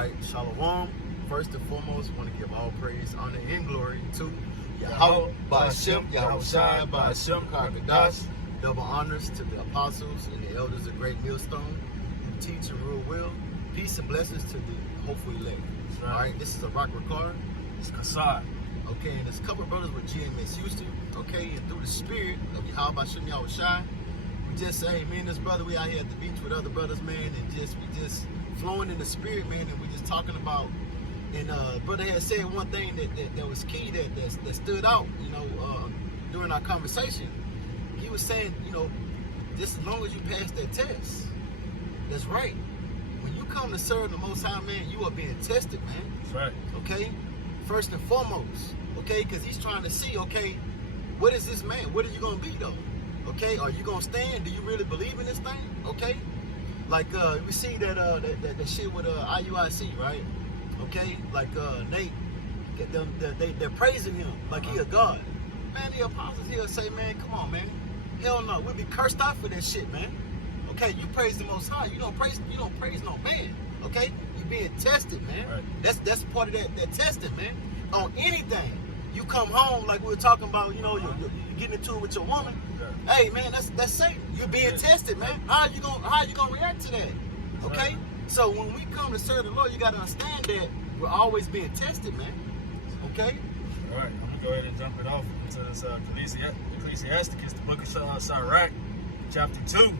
right, Shalom. First and foremost, want to give all praise, honor, and glory to Yahweh, Ba'ashem, Yahushai, Ba'ashem, Karkadash. Double honors to the apostles and the elders of Great Millstone who teach and rule well. Peace and blessings to the hopeful elect. Right. All right, this is a rock record. It's Kasai. Okay, and there's a couple of brothers with GMS Houston. Okay, and through the spirit of Yahweh, Ba'ashem, Yahushai, we just say, me and this brother, we out here at the beach with other brothers, man, and we just flowing in the spirit, man, and we just talking about. And brother had said one thing that was key that stood out, during our conversation. He was saying, just as long as you pass that test, that's right. When you come to serve the Most High, man, you are being tested, man. That's right. Okay? First and foremost, okay? Because he's trying to see, okay, what is this man? What are you going to be, though? Okay? Are you going to stand? Do you really believe in this thing? Okay? Like, we see that shit with IUIC, right? Okay? Like, Nate, they're praising him like he a god. Man, the apostles here say, man, come on, man. Hell no, we'll be cursed out for that shit, man. Okay, you praise the Most High. You don't praise no man. Okay, you being tested, man. Right. That's part of that testing, man. On anything, you come home like we were talking about. You're getting into it with your woman. Right. Hey, man, that's Satan. You're being tested, man. How you gonna react to that? Okay, right. So when we come to serve the Lord, you got to understand that we're always being tested, man. Okay. All right, I'm gonna go ahead and jump it off into this Ecclesiasticus, the book of Sirach, chapter 2.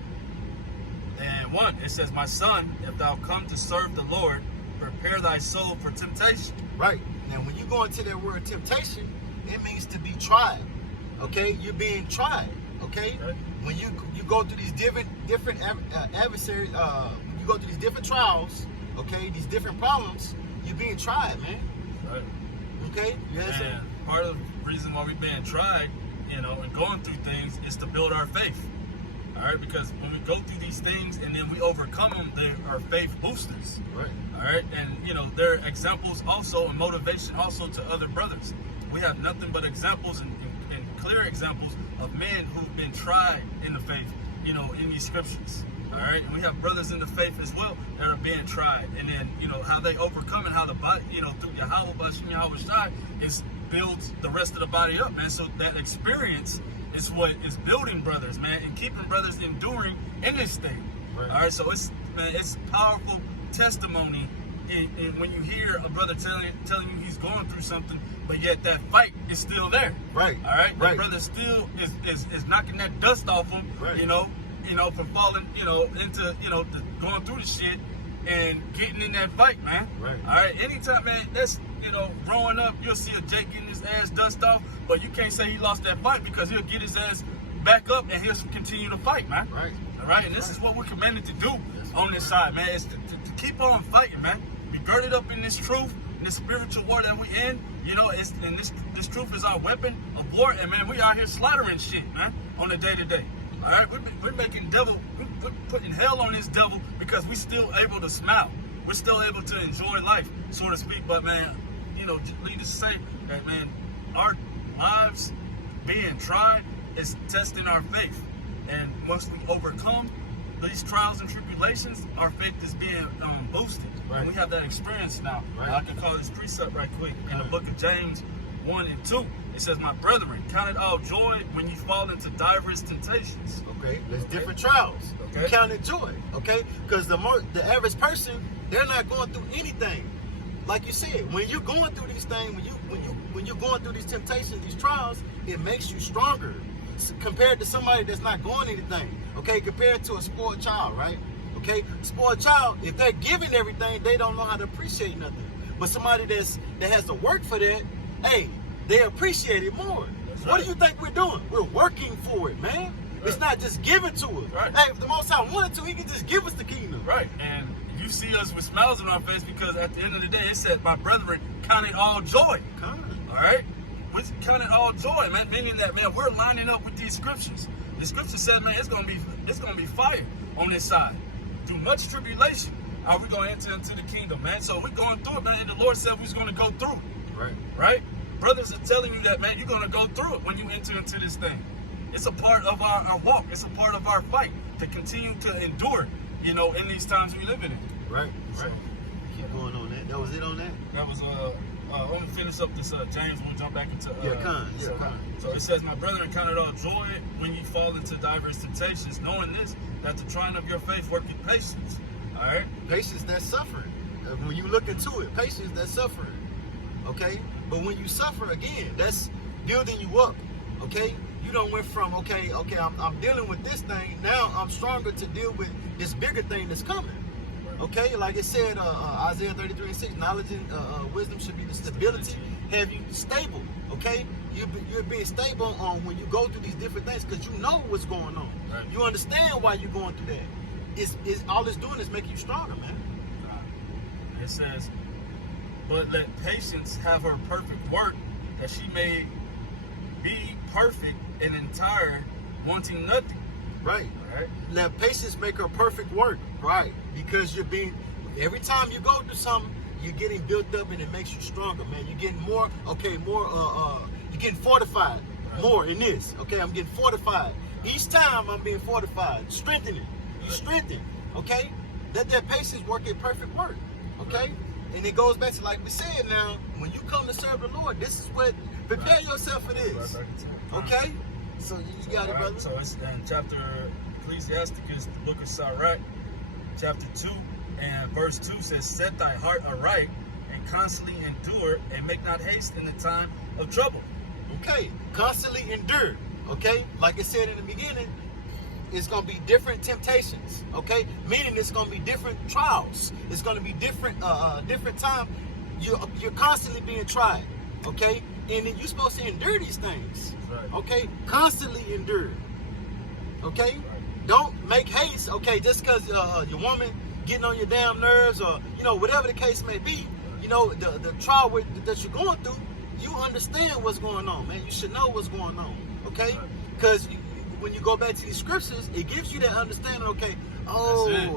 And 1, it says, "My son, if thou come to serve the Lord, prepare thy soul for temptation." Right. Now, when you go into that word temptation, it means to be tried. Okay, you're being tried. Okay, right. When you go through these different adversaries, when you go through these different trials, okay, these different problems, you're being tried, man. Right. Okay. Yes. And part of the reason why we're being tried, and going through things, is to build our faith. All right, because when we go through these things and then we overcome them, they are faith boosters. Right. All right, and they're examples also and motivation also to other brothers. We have nothing but examples and clear examples of men who've been tried in the faith, in these scriptures. All right, and we have brothers in the faith as well that are being tried, and then how they overcome and how the body, through Yahweh, Ba'ashem, Yahushai, builds the rest of the body up, man. So that experience is what is building brothers, man, and keeping brothers enduring in this thing. Right. All right, so it's powerful testimony when you hear a brother telling you he's going through something, but yet that fight is still there. Right. All right. Right. The brother still is knocking that dust off him. Right. From falling, into going through the shit and getting in that fight, man. Right. All right. Anytime, man, that's growing up, you'll see a Jake getting his ass dust off, but you can't say he lost that fight because he'll get his ass back up and he'll continue to fight, man. Right. All right. And this is what we're commanded to do on this side, man. Is to keep on fighting, man. Be girded up in this truth, in this spiritual war that we in. And this truth is our weapon of war, and man, we out here slaughtering shit, man, on a day-to-day. All right, we're making we're putting hell on this devil because we're still able to smile. We're still able to enjoy life, so to speak. But man, leaders say that, man, our lives being tried is testing our faith, and once we overcome these trials and tribulations, our faith is being boosted. Right. And we have that experience now. Right. I can call this precept right quick. In the book of James 1 and 2, it says, "My brethren, count it all joy when you fall into diverse temptations." Okay, there's different trials. Okay. You count it joy, okay? Because the average person, they're not going through anything. Like you said, when you're going through these things, when you're going through these temptations, these trials, it makes you stronger compared to somebody that's not going anything. Okay, compared to a spoiled child, right? Okay, spoiled child, if they're given everything, they don't know how to appreciate nothing. But somebody that has to work for that, hey, they appreciate it more. That's what do you think we're doing? We're working for it, man. Right. It's not just given to us. Right. Hey, if the Most High wanted to, he could just give us the kingdom. Right, and you see us with smiles on our face because at the end of the day, it said, "My brethren, count it all joy." All right? We count it all joy, man, meaning that, man, we're lining up with these scriptures. The scripture said, man, it's gonna be fire on this side. Through much tribulation, are we gonna enter into the kingdom, man? So we're going through it, man, and the Lord said we was gonna go through it. Right. Right? Brothers are telling you that, man, you're gonna go through it when you enter into this thing. It's a part of our walk. It's a part of our fight to continue to endure, in these times we live in. Right. Right. Keep going on that. That was it on that? That was let me finish up this James. We'll jump back into So it says, my brethren, count it all joy when you fall into diverse temptations, knowing this, that the trying of your faith worketh patience. All right. Patience, that's suffering. When you look into it, patience, that's suffering. Okay. But when you suffer again, that's building you up. Okay. You don't went from okay, I'm dealing with this thing. Now I'm stronger to deal with this bigger thing that's coming. Okay, like it said, Isaiah 33:6, knowledge and wisdom should be the stability. Have you stable? Okay, you're being stable on when you go through these different things because you know what's going on. Right. You understand why you're going through that. It's all it's doing is making you stronger, man. It says, but let patience have her perfect work, that she may be perfect and entire, wanting nothing. Right. Right. Let patience make her perfect work. Right. Because every time you go through something, you're getting built up and it makes you stronger, man. You're getting more, you're getting fortified more in this. Okay, I'm getting fortified. Each time I'm being fortified, strengthening. You strengthen, okay? Let that patience work a perfect work, okay? And it goes back to, like we said now, when you come to serve the Lord, this is what, prepare yourself for this, okay? So you got it, brother. So it's in chapter Ecclesiasticus, the book of Sirach, chapter 2 and verse 2 says, set thy heart aright and constantly endure and make not haste in the time of trouble. Okay, constantly endure, okay? Like I said in the beginning, it's going to be different temptations, okay? Meaning it's going to be different trials. It's going to be different time. You're constantly being tried, okay? And then you're supposed to endure these things, okay? Constantly endure, okay? Don't make haste, okay, just because your woman getting on your damn nerves or, whatever the case may be, the trial that you're going through, you understand what's going on, man. You should know what's going on, okay? Because when you go back to these scriptures, it gives you that understanding, okay,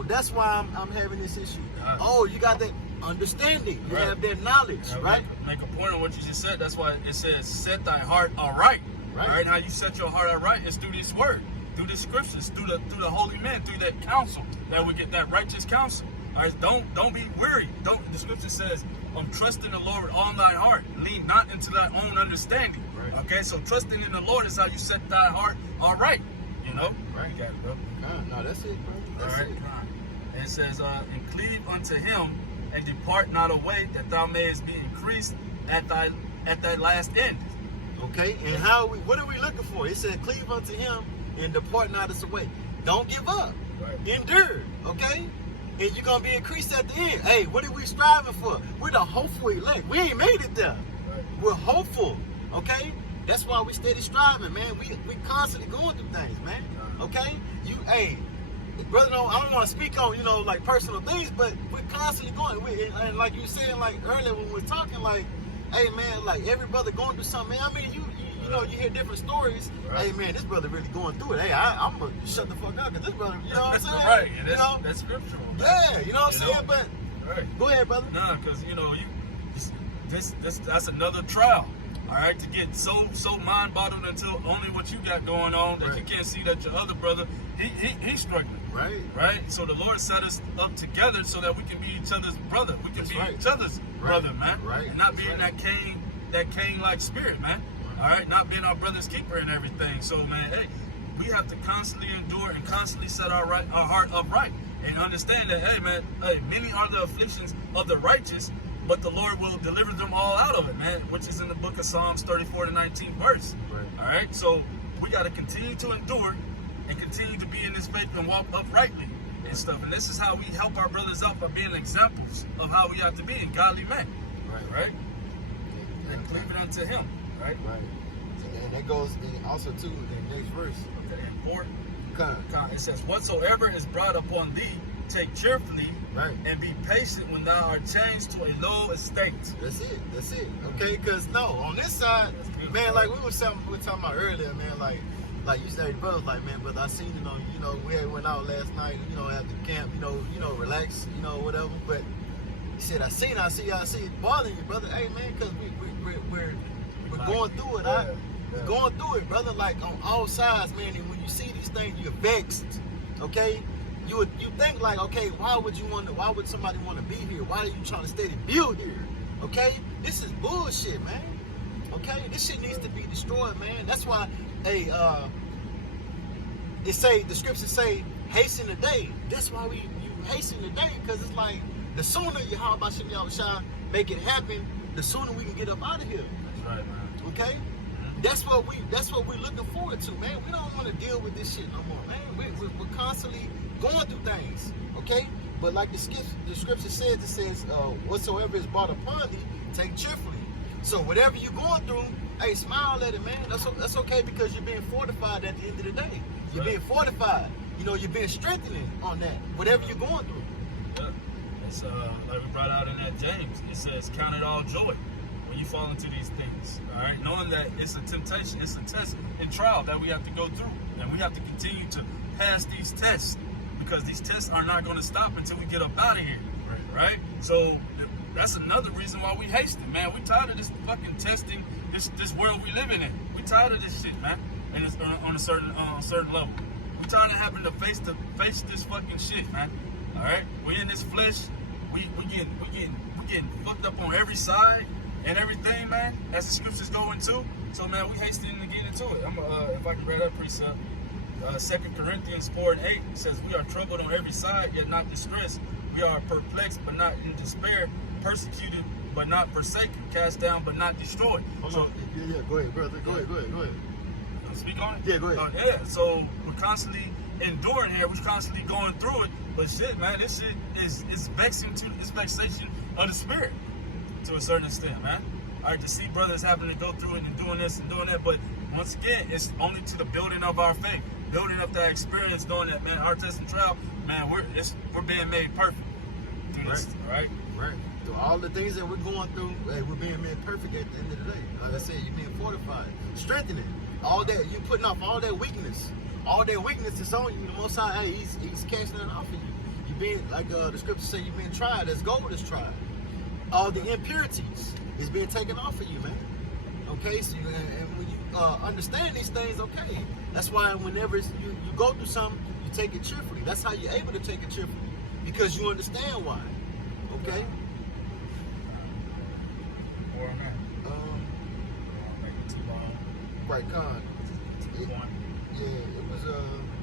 that's why I'm having this issue. Oh, you got that understanding. You have that knowledge, right? Make a point on what you just said. That's why it says, set thy heart aright. Right. All right, how you set your heart aright is through this word, through the scriptures, through the holy men, through that counsel that we get, that righteous counsel. All right, don't be weary. The scripture says, trust in the Lord with all thy heart, lean not into thy own understanding. Right. Okay, so trusting in the Lord is how you set thy heart all right. Right. You got it, bro. No, that's it, bro. That's it. And it says, and cleave unto him, and depart not away, that thou mayest be increased at thy last end. Okay, and what are we looking for? It said, cleave unto him and depart not us away. Don't give up. Right. Endure, okay? And you're going to be increased at the end. Hey, what are we striving for? We're the hopeful elect. We ain't made it there. Right. We're hopeful, okay? That's why we steady striving, man. We constantly going through things, man, okay? Brother, I don't want to speak on, like personal things, but we're constantly going. And like you said, like earlier when we were talking, like, hey, man, like every brother going through something, man. I mean, you hear different stories. Right. Hey, man, this brother really going through it. Hey, I'm going to shut the fuck up because this brother, you know what I'm saying? Right, and that's scriptural. Yeah, you know what I'm saying? But go ahead, brother. No, because, that's another trial. All right, to get so mind bottled until only what you got going on that you can't see that your other brother he's struggling. Right. So the Lord set us up together so that we can be each other's brother. We can be each other's brother, man. Right. And not being that Cain-like spirit, man. All right, not being our brother's keeper and everything. So, man, hey, we have to constantly endure and constantly set our heart upright and understand that, hey, man, many are the afflictions of the righteous, but the Lord will deliver them all out of it, man, which is in the book of Psalms 34 to 19 verse. Right. All right, so we got to continue to endure and continue to be in this faith and walk uprightly and stuff. And this is how we help our brothers out by being examples of how we have to be in godly men. Right? And cleave it unto him. Right. And that goes also to the next verse. Okay, and it says, whatsoever is brought upon thee, take cheerfully, and be patient when thou art changed to a low estate. That's it. Okay, because on this side, man, like we were talking about earlier, man, like you said, brothers, like, man, brother, I seen it on, we went out last night, after camp, relax, whatever. But he said, I see it bothering you, brother. Hey, man, because we're going through it. We're going through it, brother, like on all sides, man. And when you see these things, you're vexed, okay? you think like, okay, why would somebody want to be here? Why are you trying to steady build here? Okay, this is bullshit, man. Okay, this shit needs to be destroyed, man. That's why, hey, the scriptures say, hasten the day. That's why you hasten the day, because it's like the sooner Yahweh Shem Yahushua make it happen, the sooner we can get up out of here. That's right, man. Okay, that's what we're looking forward to, man. We don't want to deal with this shit no more, man. We're constantly going through things, okay? But like the scripture says, it says, whatsoever is brought upon thee, take cheerfully. So whatever you're going through, hey, smile at it, man. That's okay, because you're being fortified at the end of the day. You're being fortified. You know, you're being strengthened on that, whatever you're going through. Yeah. It's like we brought out in that James. It says, count it all joy when you fall into these things. All right, knowing that it's a temptation, it's a test and trial that we have to go through, and we have to continue to pass these tests, because these tests are not going to stop until we get up out of here. Right? So that's another reason why we hasten, man. We tired of this fucking testing, this world we living in. We tired of this shit, man. And it's on a certain level. We tired of having to face this fucking shit, man. All right, we in this flesh. We getting fucked up on every side and everything, man. As the scriptures go into. So, man, we hastening to get into it. I'm if I can grab that precept. 2 Corinthians 4:8 says, we are troubled on every side, yet not distressed. We are perplexed, but not in despair. Persecuted, but not forsaken. Cast down, but not destroyed. Hold on. Yeah, go ahead, brother. Go ahead. Speak on it? Yeah, go ahead. Yeah, so we're constantly enduring here. We're constantly going through it. But shit, man, this shit is vexation of the spirit to a certain extent, man. All right, to see brothers having to go through it and doing this and doing that. But once again, it's only to the building of our faith, building up that experience, doing that, man. Our test and trial, man, we're being made perfect through this, right? Right. Through all the things that we're going through, hey, we're being made perfect at the end of the day. Like I said, you're being fortified, strengthening. All that, you're putting off all that weakness. All that weakness is on you. The Most High, hey, he's casting it off of you. You're being, like the scriptures say, you're being tried as gold is tried. All the impurities is being taken off of you, man. Okay, so and when you understand these things, okay, that's why whenever you go through something, you take it cheerfully. That's how you're able to take it cheerfully, because you understand why. Okay. Or man. Make it too long. Right, Con. It was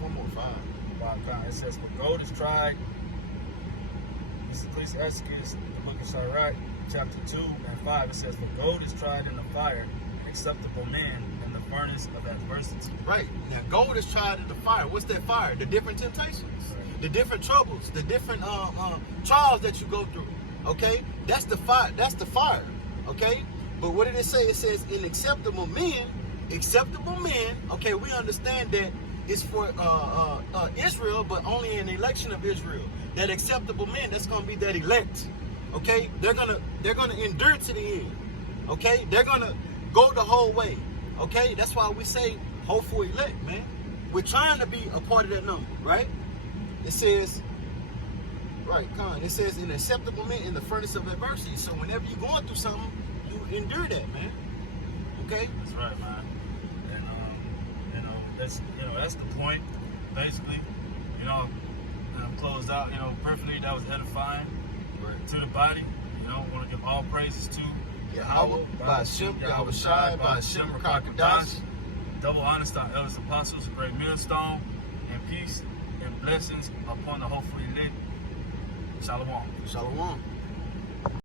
1:05. It says, for gold is tried. This is Ecclesiastes, the book of Sirach, chapter 2 and 5. It says, for gold is tried in the fire, an acceptable man in the furnace of adversity. Right. Now, gold is tried in the fire. What's that fire? The different temptations, the different troubles, the different trials that you go through. Okay? That's the fire. That's the fire. Okay? But what did it say? It says, in acceptable men, okay, we understand that it's for Israel, but only an election of Israel. That acceptable men, that's gonna be that elect. Okay? They're gonna endure to the end. Okay? They're gonna go the whole way. Okay? That's why we say hopeful elect, man. We're trying to be a part of that number, right? It says, right, Con, it says an acceptable man in the furnace of adversity. So whenever you're going through something, you endure that, man. Okay? That's right, man. And that's the point, basically. And I'm closed out, perfectly. That was edifying to the body. Want to give all praises to Yahweh, by Hashem, Yahweh Shai, by Hashem, Rakakadash. Double honor to our elders apostles, a great millstone, and peace and blessings upon the hopefully lit. Shalom. Shalom.